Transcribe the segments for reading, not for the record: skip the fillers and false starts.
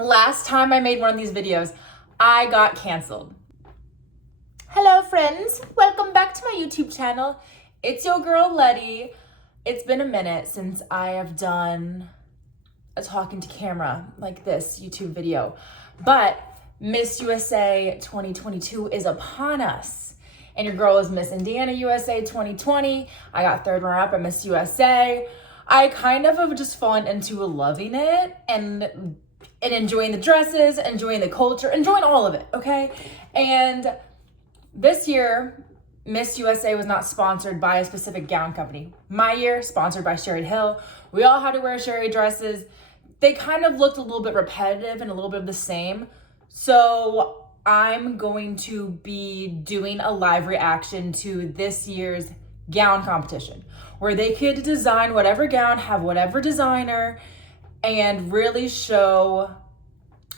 Last time I made one of these videos, I got canceled. Hello friends, welcome back to my YouTube channel. It's your girl Lete. It's been a minute since I have done a talking to camera like this YouTube video, but Miss USA 2022 is upon us. And your girl is Miss Indiana USA 2020. I got third runner up at Miss USA. I kind of have just fallen into loving it and enjoying the dresses, enjoying the culture, enjoying all of it, okay? And this year, Miss USA was not sponsored by a specific gown company. My year, sponsored by Sherry Hill. We all had to wear Sherry dresses. They kind of looked a little bit repetitive and a little bit of the same. So I'm going to be doing a live reaction to this year's gown competition, where they could design whatever gown, have whatever designer, and really show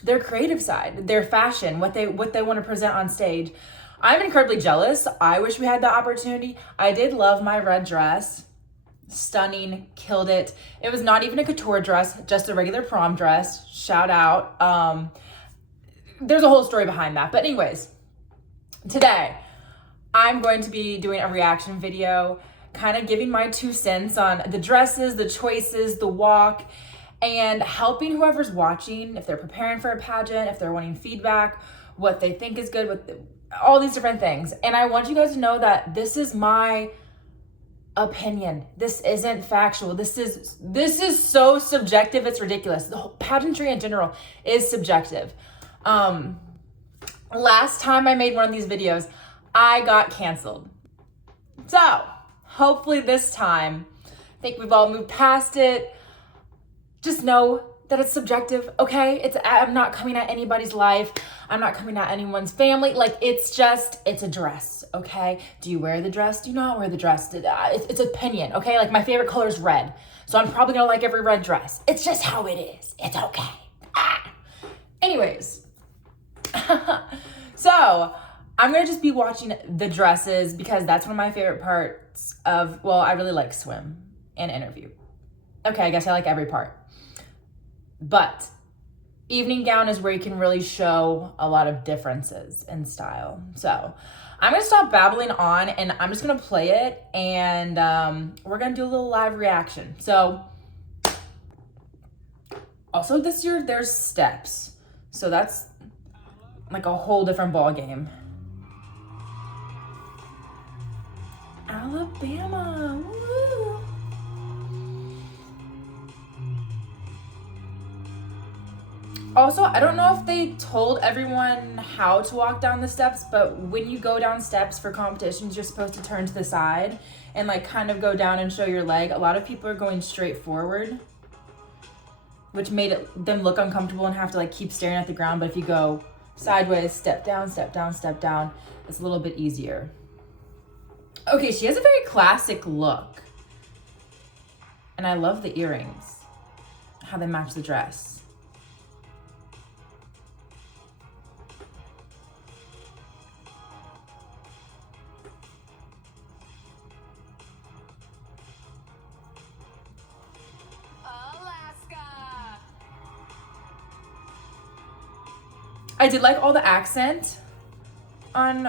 their creative side, their fashion, what they want to present on stage. I'm incredibly jealous. I wish we had that opportunity. I did love my red dress. Stunning, killed it. It was not even a couture dress, just a regular prom dress. Shout out. There's a whole story behind that. But anyways, today I'm going to be doing a reaction video, kind of giving my 2 cents on the dresses, the choices, the walk, and helping whoever's watching, if they're preparing for a pageant, if they're wanting feedback, what they think is good, all these different things. And I want you guys to know that this is my opinion. This isn't factual. This is so subjective, it's ridiculous. The whole pageantry in general is subjective. Last time I made one of these videos, I got canceled. So hopefully this time, I think we've all moved past it. Just know that it's subjective, okay? I'm not coming at anybody's life. I'm not coming at anyone's family. Like, it's a dress, okay? Do you wear the dress? Do you not wear the dress? It's opinion, okay? Like, my favorite color is red, so I'm probably gonna like every red dress. It's just how it is. It's okay. Anyways, so I'm gonna just be watching the dresses because that's one of my favorite parts of, well, I really like swim and interview. Okay, I guess I like every part. But evening gown is where you can really show a lot of differences in style. So I'm gonna stop babbling on and I'm just gonna play it, and we're gonna do a little live reaction. So also this year there's steps. So that's like a whole different ball game. Alabama, woo! Also, I don't know if they told everyone how to walk down the steps, but when you go down steps for competitions, you're supposed to turn to the side and like kind of go down and show your leg. A lot of people are going straight forward, which made them look uncomfortable and have to like keep staring at the ground. But if you go sideways, step down, step down, step down, it's a little bit easier. Okay, she has a very classic look. And I love the earrings, how they match the dress. I did like all the accent on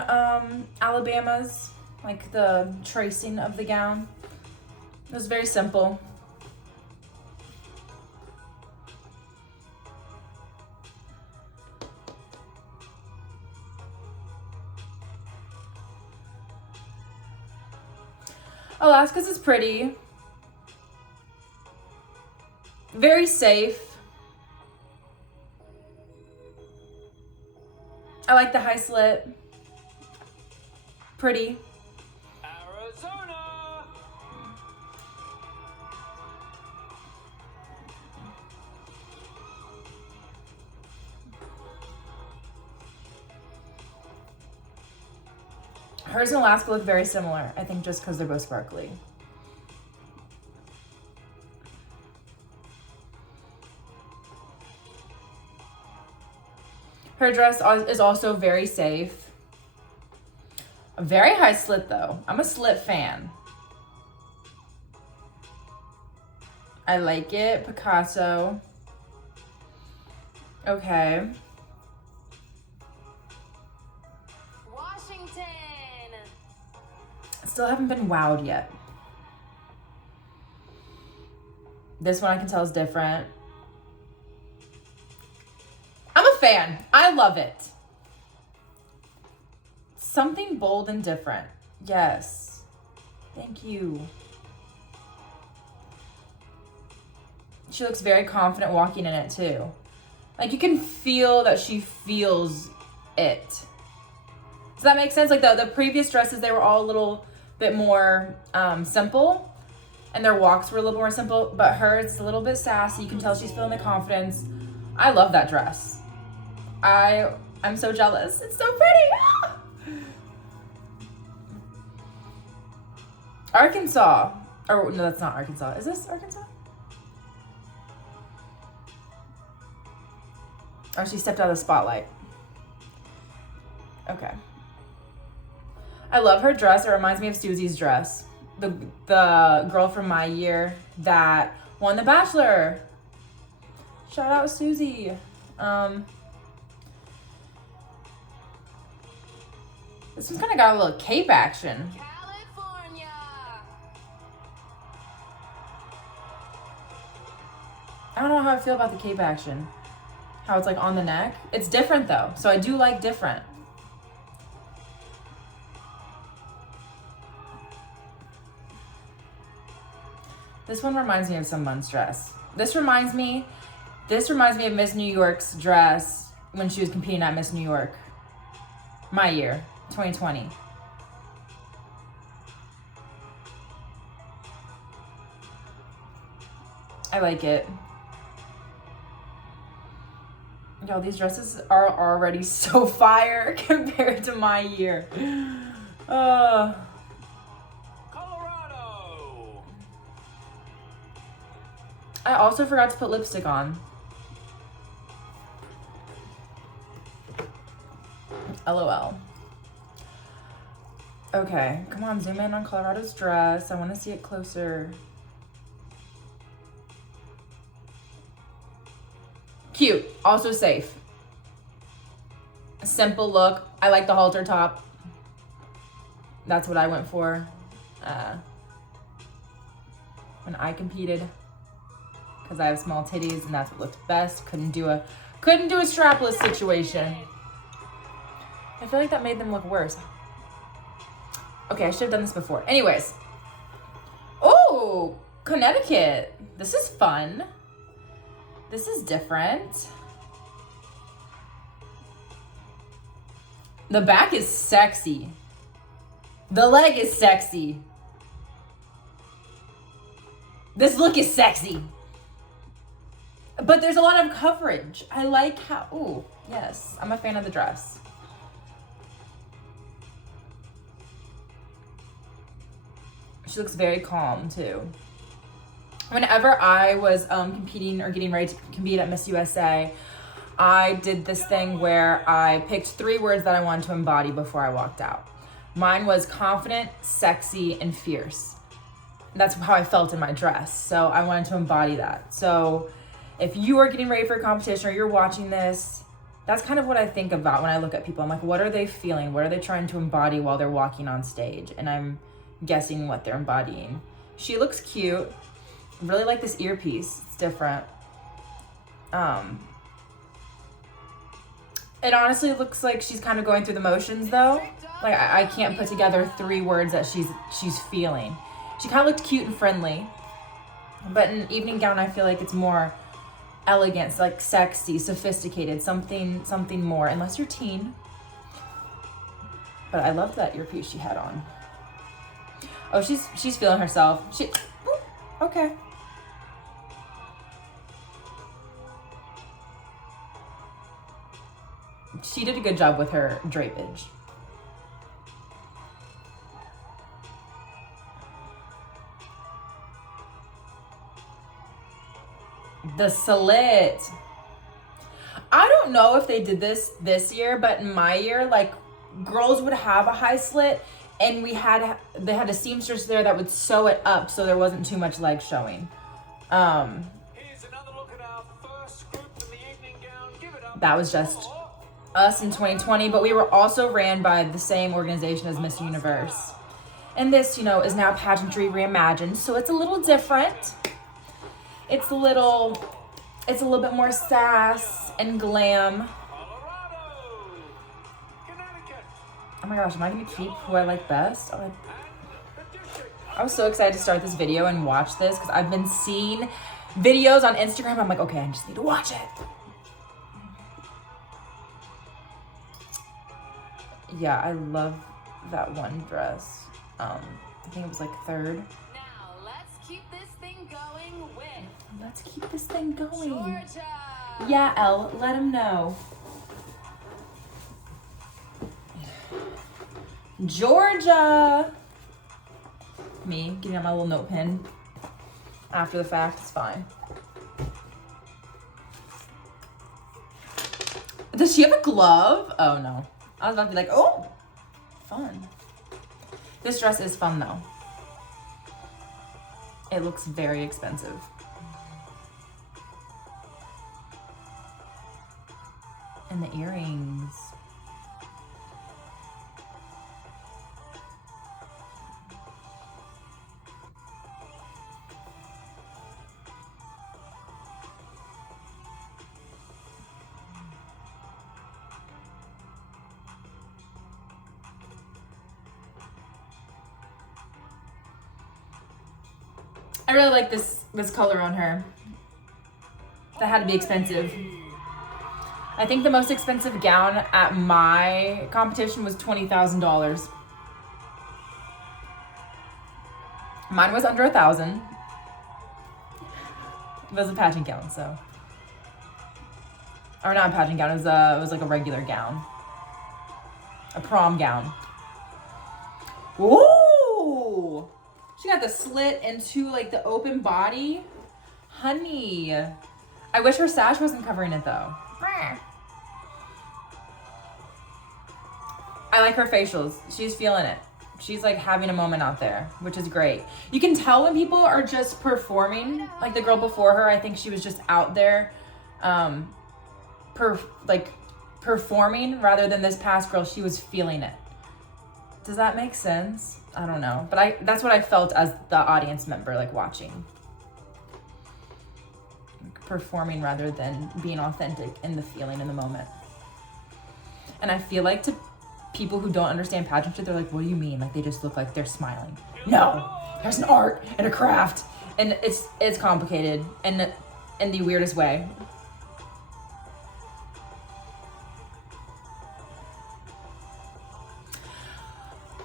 Alabama's, like the tracing of the gown. It was very simple. Alaska's is pretty. Very safe. I like the high slit. Pretty. Arizona. Hers and Alaska look very similar, I think just because they're both sparkly. Her dress is also very safe. A very high slit though. I'm a slit fan. I like it. Picasso. Okay. Washington. Still haven't been wowed yet. This one I can tell is different. I'm a fan. I love it. Something bold and different. Yes. Thank you. She looks very confident walking in it too. Like you can feel that she feels it. Does that make sense? Like the previous dresses, they were all a little bit more simple, and their walks were a little more simple, but hers is a little bit sassy. You can tell she's feeling the confidence. I love that dress. I'm so jealous. It's so pretty. Arkansas. Or no, that's not Arkansas. Is this Arkansas? Oh, she stepped out of the spotlight. Okay. I love her dress. It reminds me of Susie's dress. The girl from my year that won The Bachelor. Shout out Susie. This one's kind of got a little cape action. California. I don't know how I feel about the cape action. How it's like on the neck. It's different though, so I do like different. This one reminds me of someone's dress. This reminds me of Miss New York's dress when she was competing at Miss New York. My year, 2020. I like it. Yo, these dresses are already so fire compared to my year. Colorado. I also forgot to put lipstick on. LOL. Okay, come on, zoom in on Colorado's dress. I want to see it closer. Cute, also safe. A simple look. I like the halter top. That's what I went for when I competed, because I have small titties and that's what looked best. Couldn't do a strapless situation. I feel like that made them look worse. Okay, I should have done this before. Anyways. Oh, Connecticut. This is fun. This is different. The back is sexy. The leg is sexy. This look is sexy. But there's a lot of coverage. I like how, ooh, yes. I'm a fan of the dress. She looks very calm too. Whenever I was competing or getting ready to compete at Miss USA, I did this thing where I picked 3 words that I wanted to embody before I walked out. Mine was confident, sexy, and fierce. That's how I felt in my dress. So I wanted to embody that. So if you are getting ready for a competition or you're watching this, that's kind of what I think about when I look at people. I'm like, what are they feeling? What are they trying to embody while they're walking on stage? And I'm guessing what they're embodying. She looks cute. Really like this earpiece. It's different. It honestly looks like she's kind of going through the motions though. Like I can't put together 3 words that she's feeling. She kind of looked cute and friendly, but in an evening gown I feel like it's more elegant, like sexy, sophisticated, something more. Unless you're teen. But I loved that earpiece she had on. Oh, she's feeling herself. Okay. She did a good job with her drapage. The slit. I don't know if they did this year, but in my year, like girls would have a high slit, and they had a seamstress there that would sew it up so there wasn't too much leg showing. Here's another look at our first group from the evening gown. Give it that was just us in 2020, but we were also ran by the same organization as Miss Universe. And this, you know, is now pageantry reimagined, so it's a little different. It's a little bit more sass and glam. Oh my gosh, am I gonna keep who I like best? Oh, I was so excited to start this video and watch this because I've been seeing videos on Instagram. I'm like, okay, I just need to watch it. Yeah, I love that one dress. I think it was like third. Now, let's keep this thing going with... Let's keep this thing going. Georgia! Yeah, Elle, let him know. Georgia! Me getting out my little note pen after the fact, it's fine. Does she have a glove? Oh no. I was about to be like, oh, fun. This dress is fun though. It looks very expensive. And the earrings. I really like this color on her. That had to be expensive. I think the most expensive gown at my competition was $20,000. Mine was under $1,000. It was a pageant gown, so. Or not a pageant gown, it was like a regular gown. A prom gown. Ooh! She got the slit into like the open body. Honey. I wish her sash wasn't covering it though. I like her facials. She's feeling it. She's like having a moment out there, which is great. You can tell when people are just performing. Like the girl before her, I think she was just out there performing rather than this past girl. She was feeling it. Does that make sense? I don't know. But that's what I felt as the audience member, like watching. Performing rather than being authentic in the feeling in the moment. And I feel like to people who don't understand pageantry, they're like, what do you mean? Like they just look like they're smiling. No, there's an art and a craft. And it's complicated and in the weirdest way.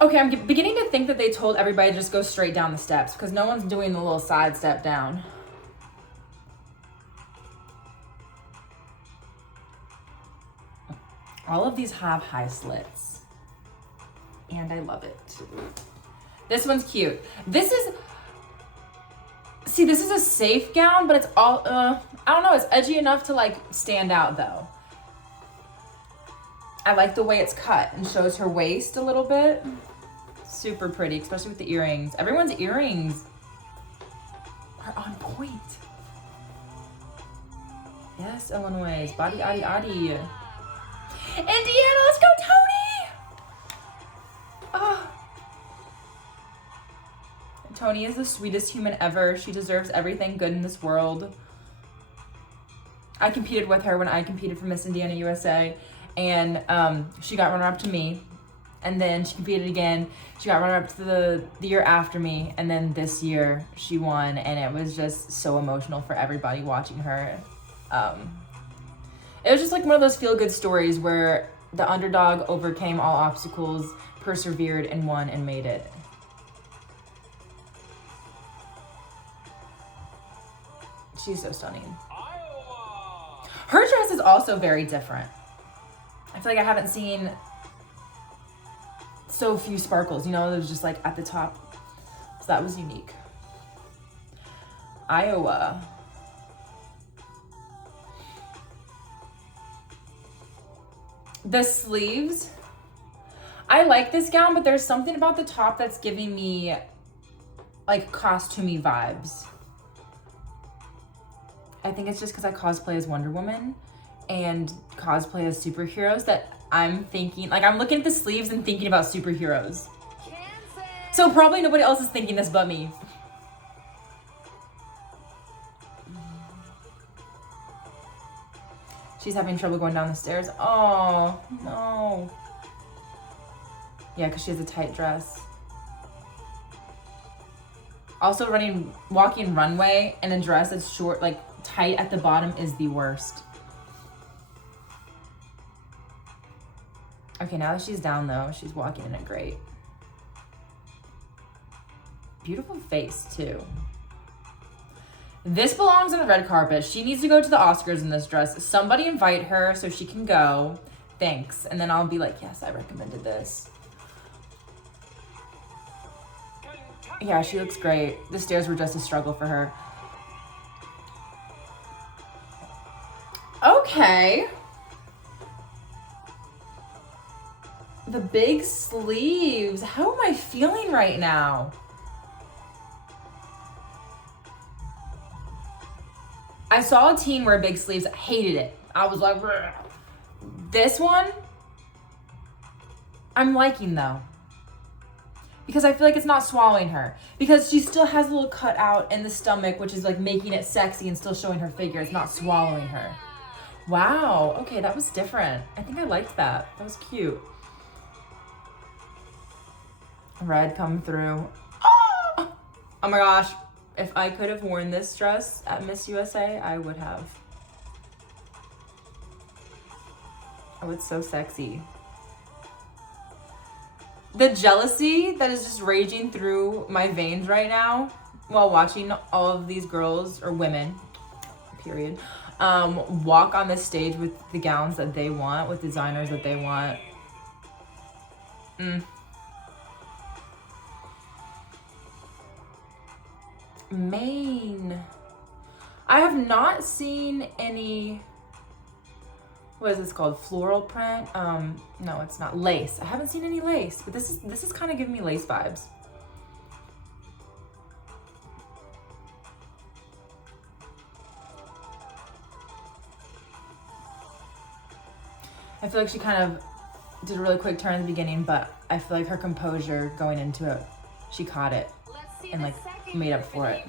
Okay, I'm beginning to think that they told everybody to just go straight down the steps because no one's doing the little side step down. All of these have high slits. And I love it. This one's cute. This is a safe gown, but it's all, I don't know, it's edgy enough to like stand out though. I like the way it's cut and shows her waist a little bit. Super pretty, especially with the earrings. Everyone's earrings are on point. Yes, Illinois. Body, adi, adi. Indiana, let's go, Tony! Oh. Tony is the sweetest human ever. She deserves everything good in this world. I competed with her when I competed for Miss Indiana USA, and she got runner-up to me. And then she competed again. She got runner-up to the year after me, and then this year she won, and it was just so emotional for everybody watching her. It was just like one of those feel-good stories where the underdog overcame all obstacles, persevered, and won and made it. She's so stunning. Her dress is also very different. I feel like I haven't seen so few sparkles, you know, it was just like at the top. So that was unique. Iowa. The sleeves. I like this gown, but there's something about the top that's giving me like costumey vibes. I think it's just because I cosplay as Wonder Woman and cosplay as superheroes that I'm thinking, like I'm looking at the sleeves and thinking about superheroes. So probably nobody else is thinking this but me. She's having trouble going down the stairs. Oh, no. Yeah, because she has a tight dress. Also walking runway in a dress that's short, like tight at the bottom is the worst. Okay, now that she's down though, she's walking in it great. Beautiful face too. This belongs on a red carpet. She needs to go to the Oscars in this dress. Somebody invite her so she can go. Thanks. And then I'll be like, yes, I recommended this. Yeah, she looks great. The stairs were just a struggle for her. Okay. The big sleeves. How am I feeling right now? I saw a teen wear big sleeves. I hated it. I was like, bleh. This one, I'm liking though. Because I feel like it's not swallowing her. Because she still has a little cut out in the stomach, which is like making it sexy and still showing her figure. It's not swallowing her. Wow. Okay, that was different. I think I liked that. That was cute. Red come through. Oh my gosh. If I could have worn this dress at Miss USA, I would have. Oh, it's so sexy. The jealousy that is just raging through my veins right now while watching all of these girls, or women, period, walk on this stage with the gowns that they want, with designers that they want. Mane. I have not seen any, what is this called? Floral print? No, it's not. Lace. I haven't seen any lace, but this is kind of giving me lace vibes. I feel like she kind of did a really quick turn in the beginning, but I feel like her composure going into it, she caught it and like made up for it.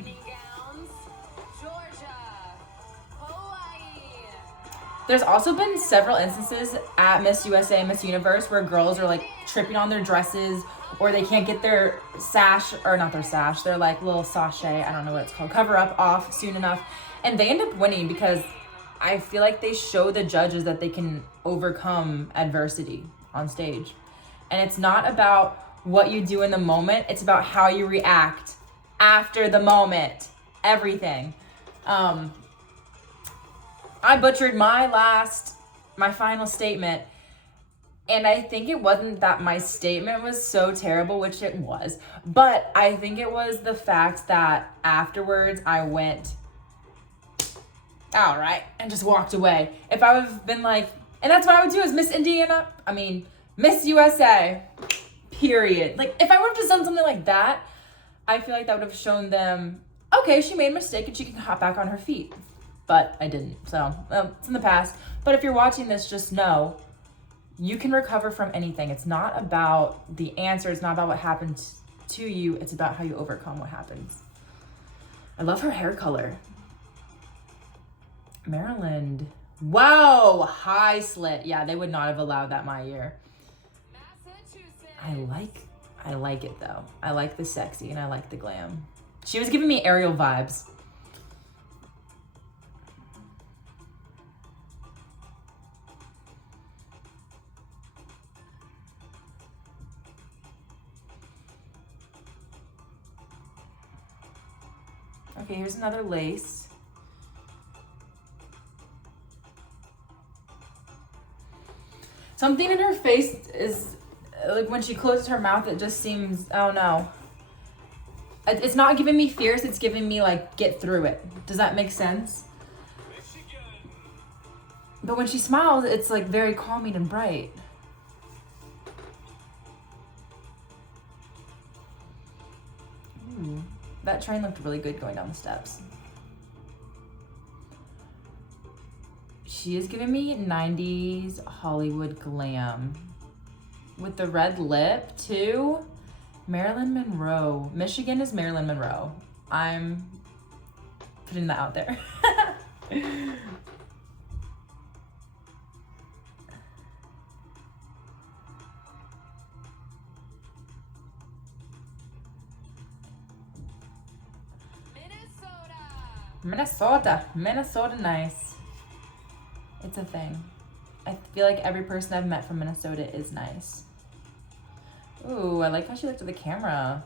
There's also been several instances at Miss USA and Miss Universe where girls are like tripping on their dresses, or they can't get their sash, or not their sash, their like little sachet, I don't know what it's called, cover up off soon enough. And they end up winning because I feel like they show the judges that they can overcome adversity on stage. And it's not about what you do in the moment, it's about how you react after the moment. Everything. I butchered my final statement, and I think it wasn't that my statement was so terrible, which it was, but I think it was the fact that afterwards I went, all right, and just walked away. If I would have been like, and that's what I would do as Miss USA, period. Like, if I would have just done something like that, I feel like that would have shown them, okay, she made a mistake and she can hop back on her feet. But I didn't, so it's in the past. But if you're watching this, just know you can recover from anything. It's not about the answer. It's not about what happened to you. It's about how you overcome what happens. I love her hair color. Maryland. Whoa, high slit. Yeah, they would not have allowed that my year. I like it though. I like the sexy and I like the glam. She was giving me Ariel vibes. Okay, here's another lace. Something in her face is, like when she closes her mouth, it just seems, oh no. It's not giving me fierce, it's giving me like, get through it. Does that make sense? But when she smiles, it's like very calming and bright. Ooh. That train looked really good going down the steps. She is giving me 90s Hollywood glam. With the red lip, too. Marilyn Monroe. Michigan is Marilyn Monroe. I'm putting that out there. Minnesota, nice. It's a thing. I feel like every person I've met from Minnesota is nice. Ooh, I like how she looked at the camera.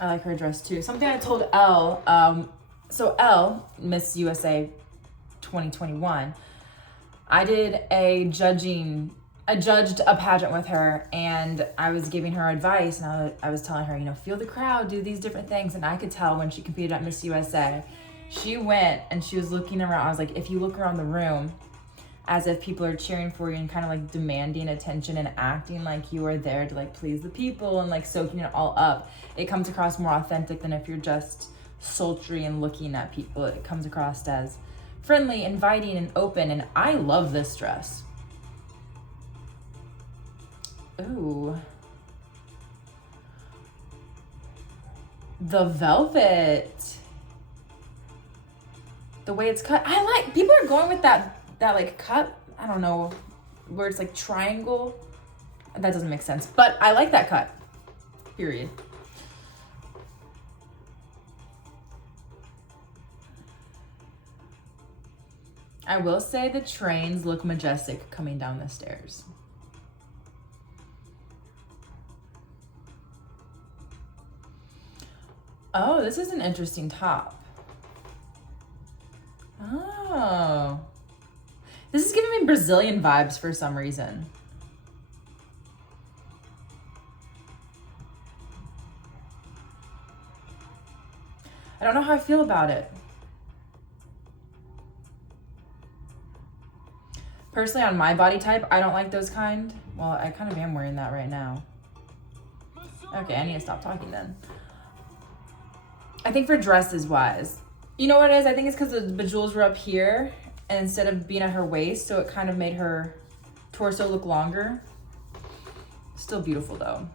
I like her dress too. Something I told Elle, so Elle, Miss USA 2021, I did I judged a pageant with her, and I was giving her advice, and I was telling her, feel the crowd, do these different things. And I could tell when she competed at Miss USA, she went and she was looking around. I was like, if you look around the room as if people are cheering for you and kind of like demanding attention and acting like you are there to like please the people and like soaking it all up, it comes across more authentic than if you're just sultry and looking at people. It comes across as friendly, inviting, and open. And I love this dress. Ooh. The velvet. The way it's cut. People are going with that like cut. I don't know, where it's like triangle. That doesn't make sense, but I like that cut. Period. I will say the trains look majestic coming down the stairs. Oh, this is an interesting top. Oh. This is giving me Brazilian vibes for some reason. I don't know how I feel about it. Personally, on my body type, I don't like those kind. Well, I kind of am wearing that right now. Okay, I need to stop talking then. I think for dresses wise, you know what it is? I think it's because the bejewels were up here and instead of being at her waist, so it kind of made her torso look longer. Still beautiful though.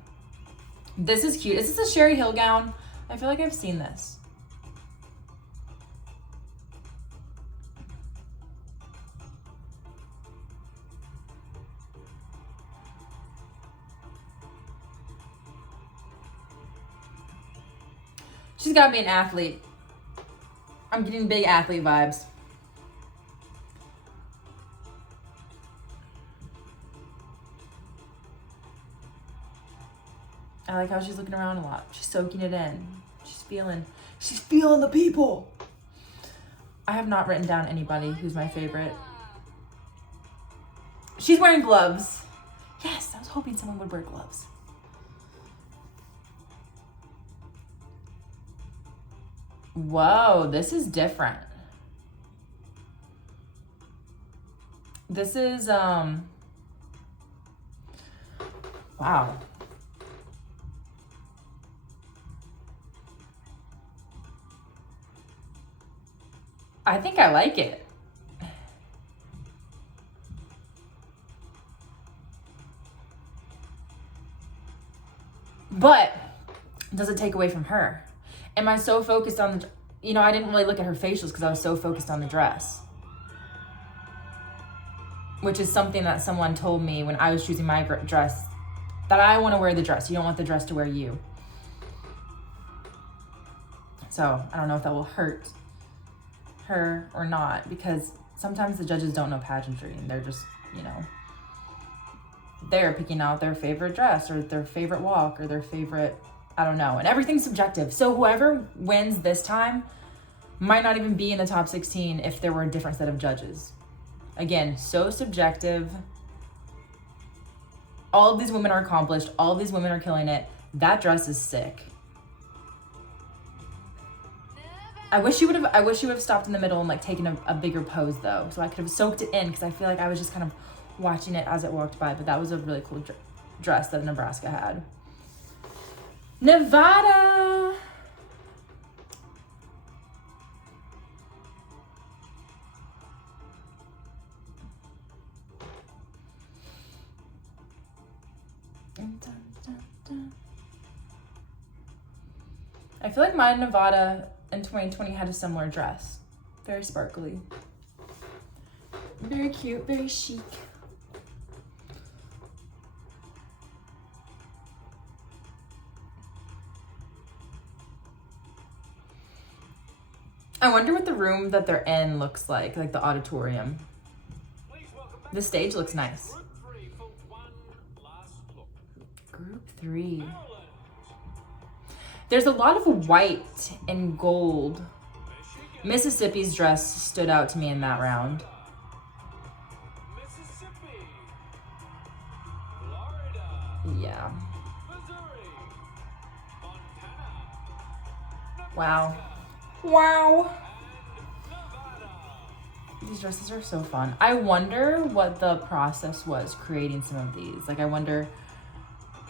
This is cute. Is this a Sherry Hill gown? I feel like I've seen this. She's gotta be an athlete. I'm getting big athlete vibes. I like how she's looking around a lot. She's soaking it in. She's feeling the people. I have not written down anybody who's my favorite. She's wearing gloves. Yes, I was hoping someone would wear gloves. Whoa, this is different. This is, wow. I think I like it. But does it take away from her? Am I so focused on the, I didn't really look at her facials because I was so focused on the dress. Which is something that someone told me when I was choosing my dress, that I want to wear the dress. You don't want the dress to wear you. So I don't know if that will hurt her or not, because sometimes the judges don't know pageantry and they're just, they're picking out their favorite dress or their favorite walk or their favorite, I don't know. And everything's subjective. So whoever wins this time might not even be in the top 16 if there were a different set of judges. Again, so subjective. All of these women are accomplished. All of these women are killing it. That dress is sick. I wish you would have stopped in the middle and like taken a bigger pose though, so I could have soaked it in, because I feel like I was just kind of watching it as it walked by. But that was a really cool dress that Nebraska had. Nevada. I feel like my Nevada in 2020 had a similar dress. Very sparkly. Very cute, very chic. I wonder what the room that they're in looks like the auditorium. The stage looks nice. Group 3. There's a lot of white and gold. Mississippi's dress stood out to me in that round. Yeah. Wow. Wow. These dresses are so fun. I wonder what the process was creating some of these. Like, I wonder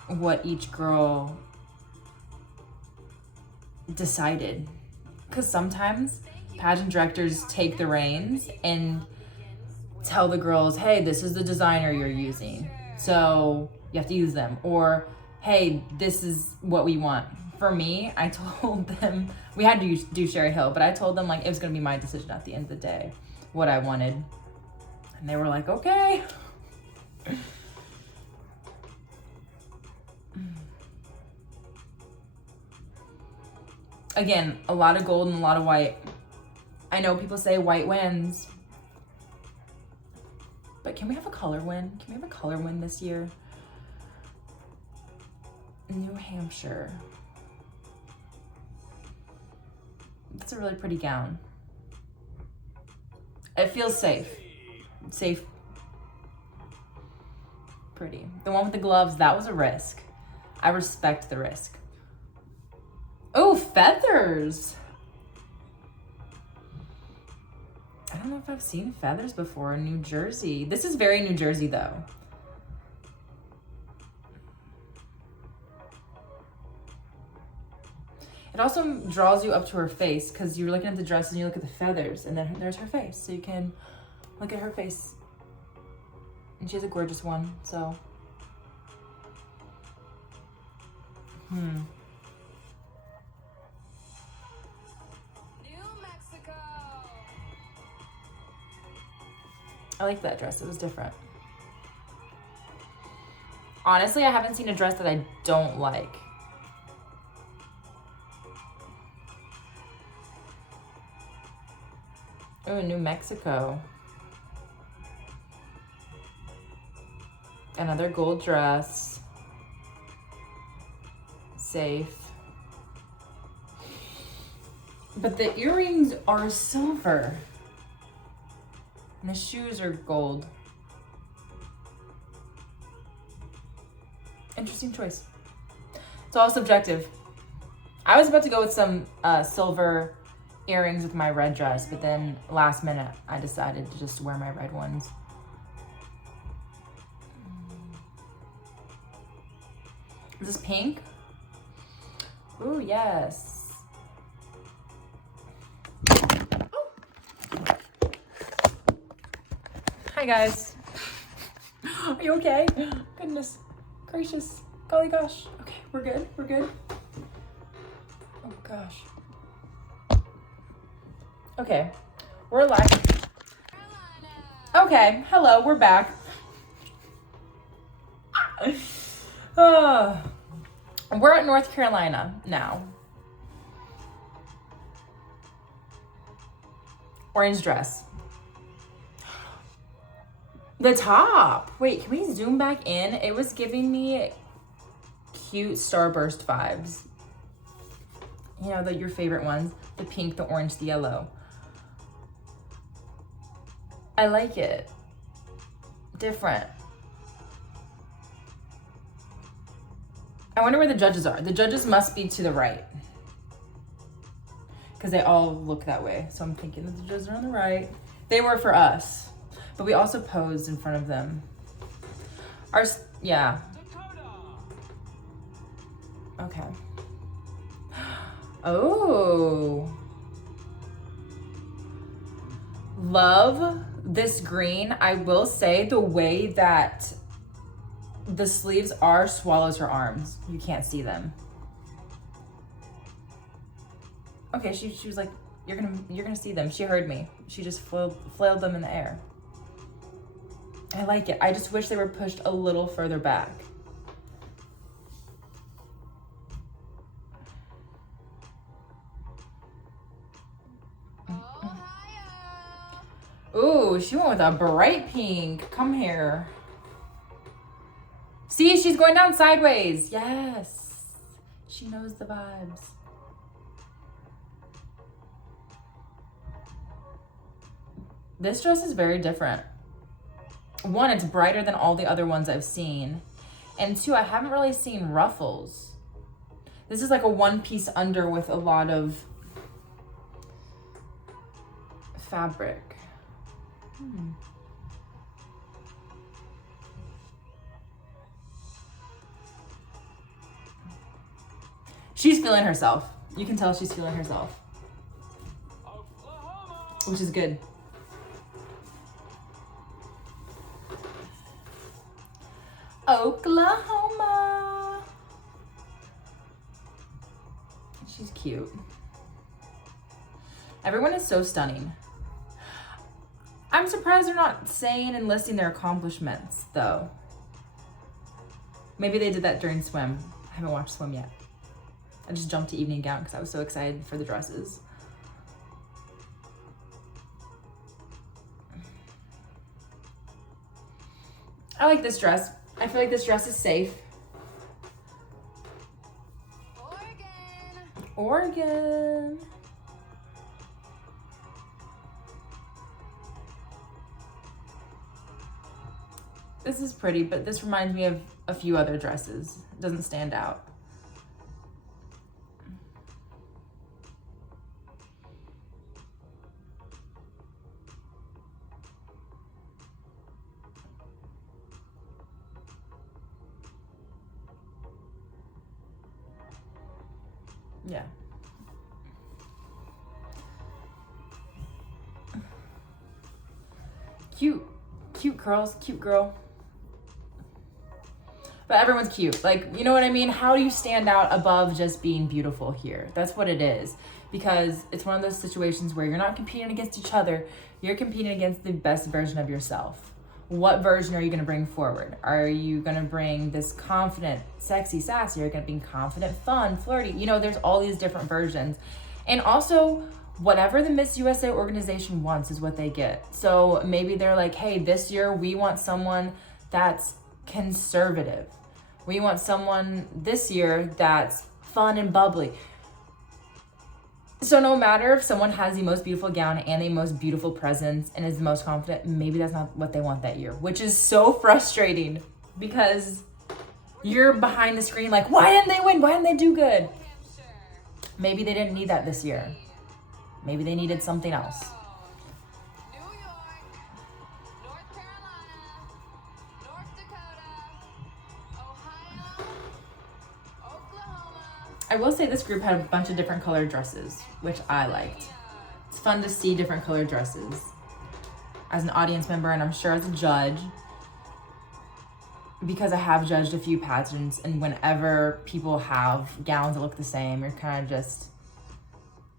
what each girl decided. Because sometimes pageant directors take the reins and tell the girls, hey, this is the designer you're using, so you have to use them. Or, hey, this is what we want. For me, I told them, we had to do Sherry Hill, but I told them like it was gonna be my decision at the end of the day, what I wanted. And they were like, okay. Again, a lot of gold and a lot of white. I know people say white wins, but can we have a color win? Can we have a color win this year? New Hampshire. That's a really pretty gown. It feels safe. Safe. Pretty. The one with the gloves, that was a risk. I respect the risk. Oh, feathers. I don't know if I've seen feathers before in New Jersey. This is very New Jersey though. It also draws you up to her face because you're looking at the dress and you look at the feathers and then there's her face. So you can look at her face. And she has a gorgeous one, so. New Mexico. I like that dress, it was different. Honestly, I haven't seen a dress that I don't like. Oh, New Mexico. Another gold dress. Safe. But the earrings are silver. And the shoes are gold. Interesting choice. It's all subjective. I was about to go with some silver earrings with my red dress, but then last minute I decided to just wear my red ones. Is this pink? Ooh, yes. Oh. Hi guys. Are you okay? Goodness gracious. Golly gosh. Okay, we're good. We're good. Oh gosh. Okay, we're live. Okay, hello, we're back. We're at North Carolina now. Orange dress. The top. Wait, can we zoom back in? It was giving me cute Starburst vibes. You know, your favorite ones. The pink, the orange, the yellow. I like it. Different. I wonder where the judges are. The judges must be to the right, because they all look that way. So I'm thinking that the judges are on the right. They were for us, but we also posed in front of them. Yeah. Okay. Oh. Love this green. I will say the way that the sleeves are swallows her arms. You can't see them. Okay, she was like, you're gonna see them. She heard me. She just flailed them in the air. I like it. I just wish they were pushed a little further back. Ooh, she went with a bright pink. Come here. See, she's going down sideways. Yes. She knows the vibes. This dress is very different. One, it's brighter than all the other ones I've seen. And two, I haven't really seen ruffles. This is like a one-piece under with a lot of fabric. She's feeling herself. You can tell she's feeling herself. Which is good. Oklahoma. She's cute. Everyone is so stunning. I'm surprised they're not saying and listing their accomplishments, though. Maybe they did that during swim. I haven't watched swim yet. I just jumped to evening gown because I was so excited for the dresses. I like this dress. I feel like this dress is safe. Oregon. This is pretty, but this reminds me of a few other dresses. It doesn't stand out. Yeah. Cute curls, cute girl. But everyone's cute. Like, you know what I mean? How do you stand out above just being beautiful here? That's what it is. Because it's one of those situations where you're not competing against each other. You're competing against the best version of yourself. What version are you going to bring forward? Are you going to bring this confident, sexy, sassy? Are you going to be confident, fun, flirty? You know, there's all these different versions. And also, whatever the Miss USA organization wants is what they get. So maybe they're like, hey, this year we want someone that's conservative. We want someone this year that's fun and bubbly. So no matter if someone has the most beautiful gown and the most beautiful presence and is the most confident, maybe that's not what they want that year, which is so frustrating because you're behind the screen like, why didn't they win? Why didn't they do good? Maybe they didn't need that this year. Maybe they needed something else. I will say this group had a bunch of different colored dresses, which I liked. It's fun to see different colored dresses as an audience member, and I'm sure as a judge, because I have judged a few pageants, and whenever people have gowns that look the same, you're kind of just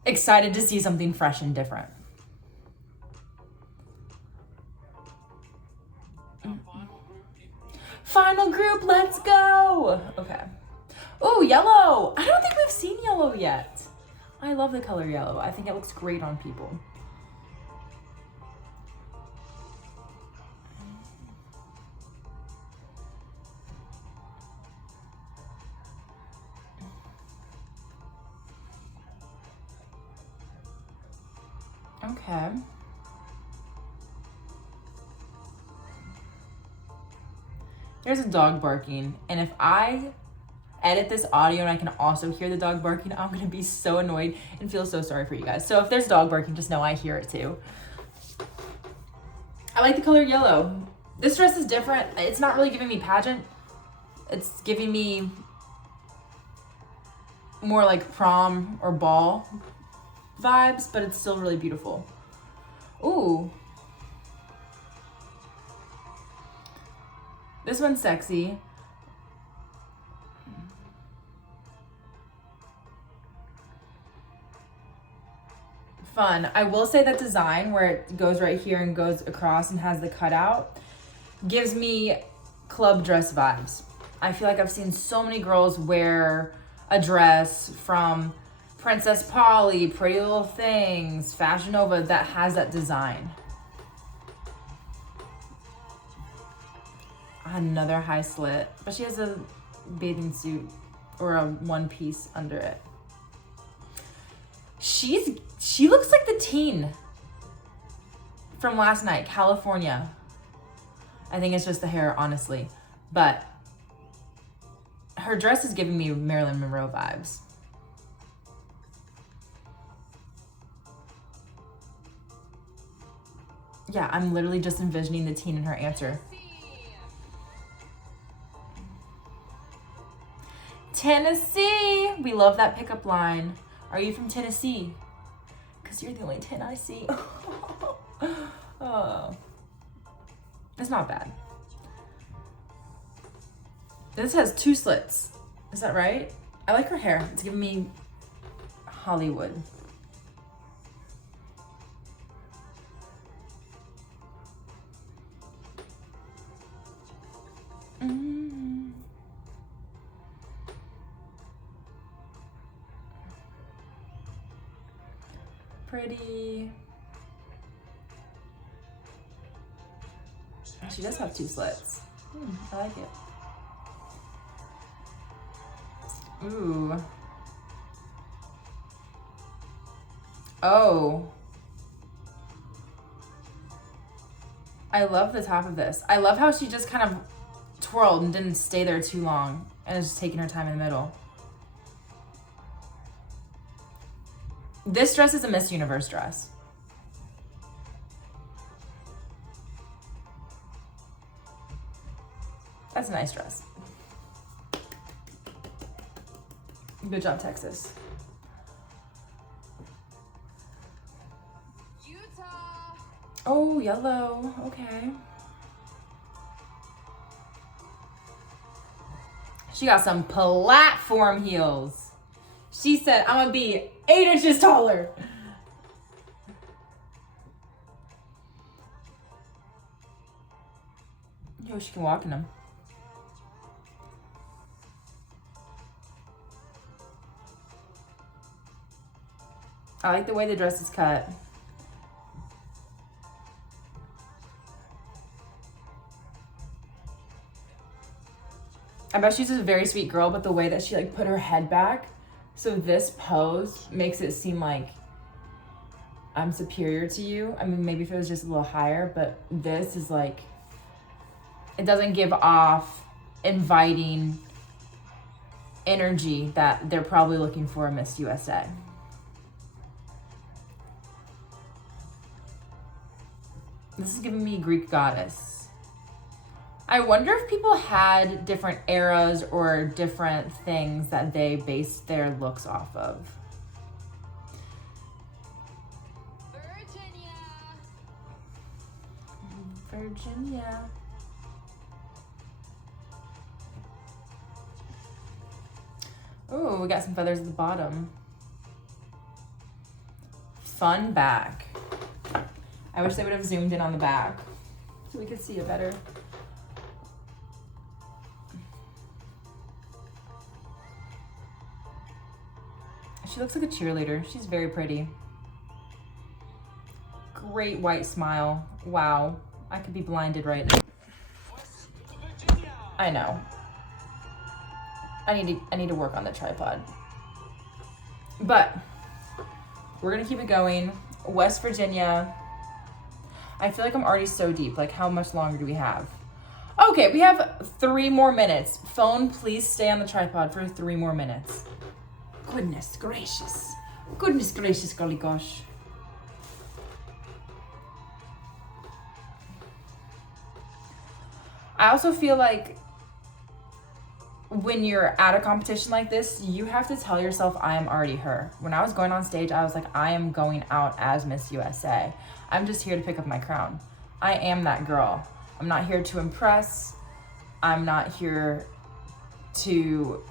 excited to see something fresh and different. Final group, let's go! Okay. Oh, yellow! I don't think we've seen yellow yet. I love the color yellow. I think it looks great on people. Okay. There's a dog barking, and if I edit this audio and I can also hear the dog barking, I'm gonna be so annoyed and feel so sorry for you guys. So if there's dog barking, just know I hear it too. I like the color yellow. This dress is different. It's not really giving me pageant. It's giving me more like prom or ball vibes, but it's still really beautiful. Ooh. This one's sexy. Fun. I will say that design where it goes right here and goes across and has the cutout gives me club dress vibes. I feel like I've seen so many girls wear a dress from Princess Polly, Pretty Little Things, Fashion Nova that has that design. Another high slit, but she has a bathing suit or a one piece under it. She looks like the teen from last night, California. I think it's just the hair, honestly, but her dress is giving me Marilyn Monroe vibes. Yeah, I'm literally just envisioning the teen in her answer. Tennessee! We love that pickup line. Are you from Tennessee? Because you're the only 10 I see. Oh. It's not bad. This has 2 slits. Is that right? I like her hair. It's giving me Hollywood. Pretty. She does have 2 slits. I like it. Ooh. Oh. I love the top of this. I love how she just kind of twirled and didn't stay there too long and is just taking her time in the middle. This dress is a Miss Universe dress. That's a nice dress. Good job, Texas. Utah. Oh, yellow. Okay. She got some platform heels. She said, I'm gonna be 8 inches taller. Yo, she can walk in them. I like the way the dress is cut. I bet she's a very sweet girl, but the way that she like put her head back, so this pose makes it seem like I'm superior to you. I mean, maybe if it was just a little higher, but this is like, it doesn't give off inviting energy that they're probably looking for in Miss USA. This is giving me Greek goddess. I wonder if people had different eras or different things that they based their looks off of. Virginia. Oh, we got some feathers at the bottom. Fun back. I wish they would have zoomed in on the back so we could see it better. She looks like a cheerleader. She's very pretty. Great white smile. Wow. I could be blinded right now. I know. I need to work on the tripod. But we're gonna keep it going. West Virginia. I feel like I'm already so deep. Like, how much longer do we have? Okay, we have 3 more minutes. Phone, please stay on the tripod for 3 more minutes. Goodness gracious. Goodness gracious, golly gosh. I also feel like when you're at a competition like this, you have to tell yourself, I am already her. When I was going on stage, I was like, I am going out as Miss USA. I'm just here to pick up my crown. I am that girl. I'm not here to impress. I'm not here to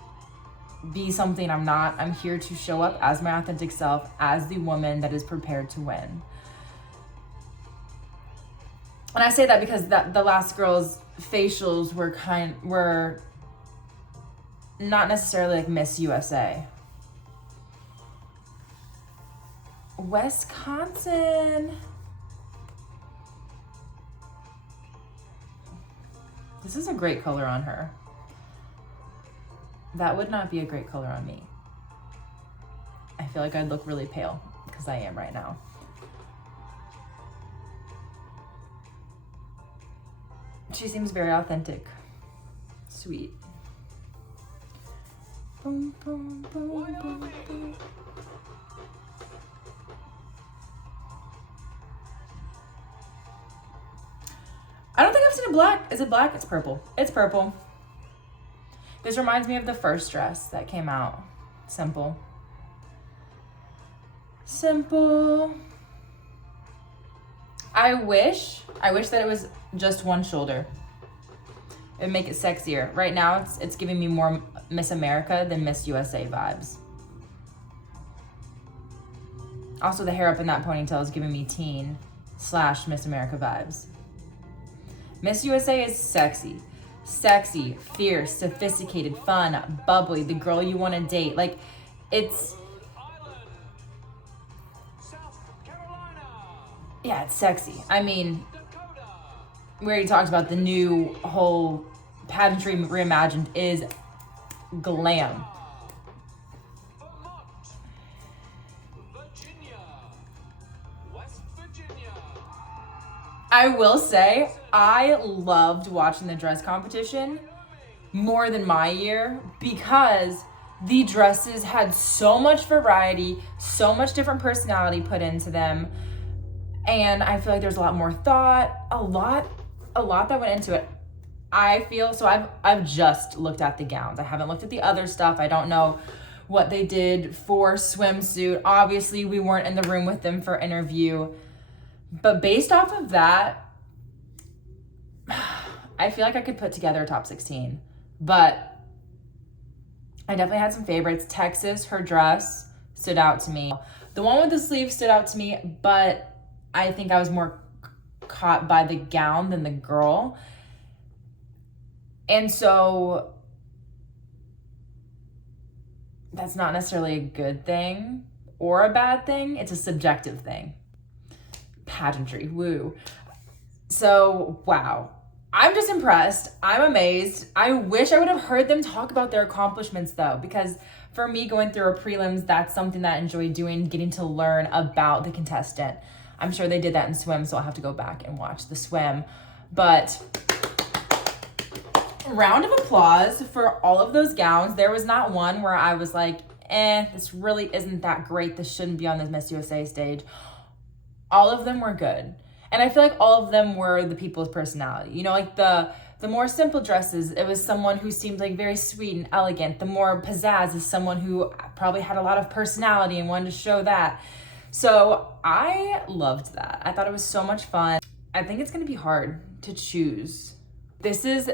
be something I'm not. I'm here to show up as my authentic self, as the woman that is prepared to win. And I say that because the last girl's facials were not necessarily like Miss USA. Wisconsin. This is a great color on her. That would not be a great color on me. I feel like I'd look really pale because I am right now. She seems very authentic. Sweet. Boom, boom, boom, boom, boom. I don't think I've seen a black. Is it black? It's purple. It's purple. This reminds me of the first dress that came out. Simple. Simple. I wish that it was just one shoulder. It would make it sexier. Right now, it's giving me more Miss America than Miss USA vibes. Also, the hair up in that ponytail is giving me teen / Miss America vibes. Miss USA is sexy. Sexy, fierce, sophisticated, fun, bubbly, the girl you want to date. Like, it's... Yeah, it's sexy. I mean, we already talked about the new whole pageantry reimagined is glam. I will say, I loved watching the dress competition more than my year because the dresses had so much variety, so much different personality put into them. And I feel like there's a lot more thought, a lot that went into it. I feel, so I've just looked at the gowns. I haven't looked at the other stuff. I don't know what they did for swimsuit. Obviously, we weren't in the room with them for interview. But based off of that, I feel like I could put together a top 16. But I definitely had some favorites. Texas, her dress stood out to me. The one with the sleeves stood out to me, but I think I was more caught by the gown than the girl. And so that's not necessarily a good thing or a bad thing. It's a subjective thing. Pageantry, woo. So, wow. I'm just impressed. I'm amazed. I wish I would have heard them talk about their accomplishments though, because for me going through a prelims, that's something that I enjoy doing, getting to learn about the contestant. I'm sure they did that in swim, so I'll have to go back and watch the swim. But round of applause for all of those gowns. There was not one where I was like, this really isn't that great. This shouldn't be on the Miss USA stage. All of them were good. And I feel like all of them were the people's personality. You know, like the more simple dresses, it was someone who seemed like very sweet and elegant. The more pizzazz is someone who probably had a lot of personality and wanted to show that. So I loved that. I thought it was so much fun. I think it's gonna be hard to choose. This is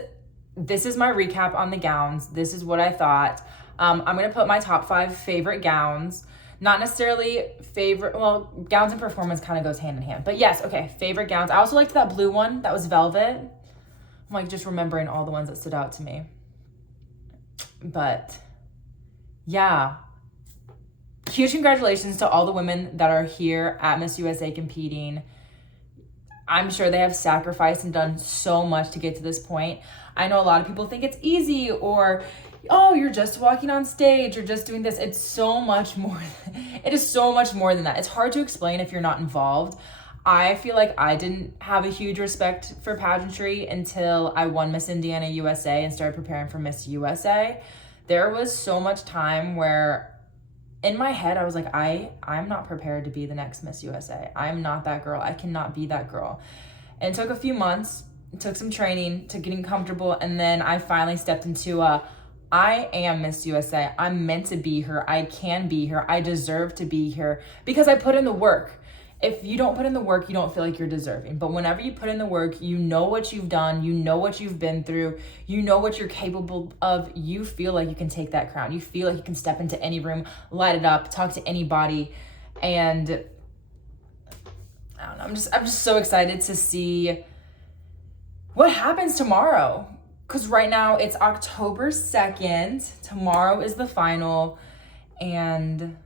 my recap on the gowns. This is what I thought. I'm gonna put my top 5 favorite gowns. Not necessarily favorite, well, gowns and performance kind of goes hand in hand. But yes, okay, favorite gowns. I also liked that blue one, that was velvet. I'm like just remembering all the ones that stood out to me. But yeah, huge congratulations to all the women that are here at Miss USA competing. I'm sure they have sacrificed and done so much to get to this point. I know a lot of people think it's easy or, oh, you're just walking on stage, you're just doing this. It's so much more. It is so much more than that. It's hard to explain if you're not involved. I feel like I didn't have a huge respect for pageantry until I won Miss Indiana USA and started preparing for Miss USA. There was so much time where in my head, I was like, I'm not prepared to be the next Miss USA. I'm not that girl. I cannot be that girl. And it took a few months, it took some training, to getting comfortable, and then I finally stepped into I am Miss USA. I'm meant to be here. I can be here. I deserve to be here because I put in the work. If you don't put in the work, you don't feel like you're deserving. But whenever you put in the work, you know what you've done, you know what you've been through, you know what you're capable of, you feel like you can take that crown. You feel like you can step into any room, light it up, talk to anybody. And I don't know, I'm just so excited to see what happens tomorrow. Because right now it's October 2nd. Tomorrow is the final. And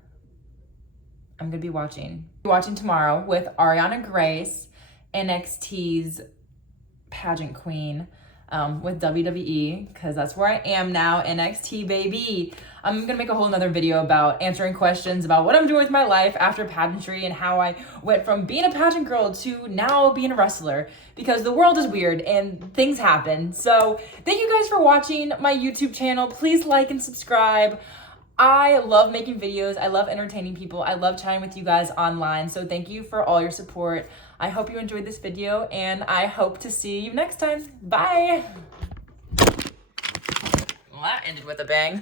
I'm gonna be watching tomorrow with Ariana Grace, NXT's pageant queen, with WWE, because that's where I am now, NXT baby. I'm gonna make a whole nother video about answering questions about what I'm doing with my life after pageantry and how I went from being a pageant girl to now being a wrestler, because the world is weird and things happen. So thank you guys for watching my YouTube channel. Please like and subscribe. I love making videos. I love entertaining people. I love chatting with you guys online. So thank you for all your support. I hope you enjoyed this video and I hope to see you next time. Bye. Well, that ended with a bang.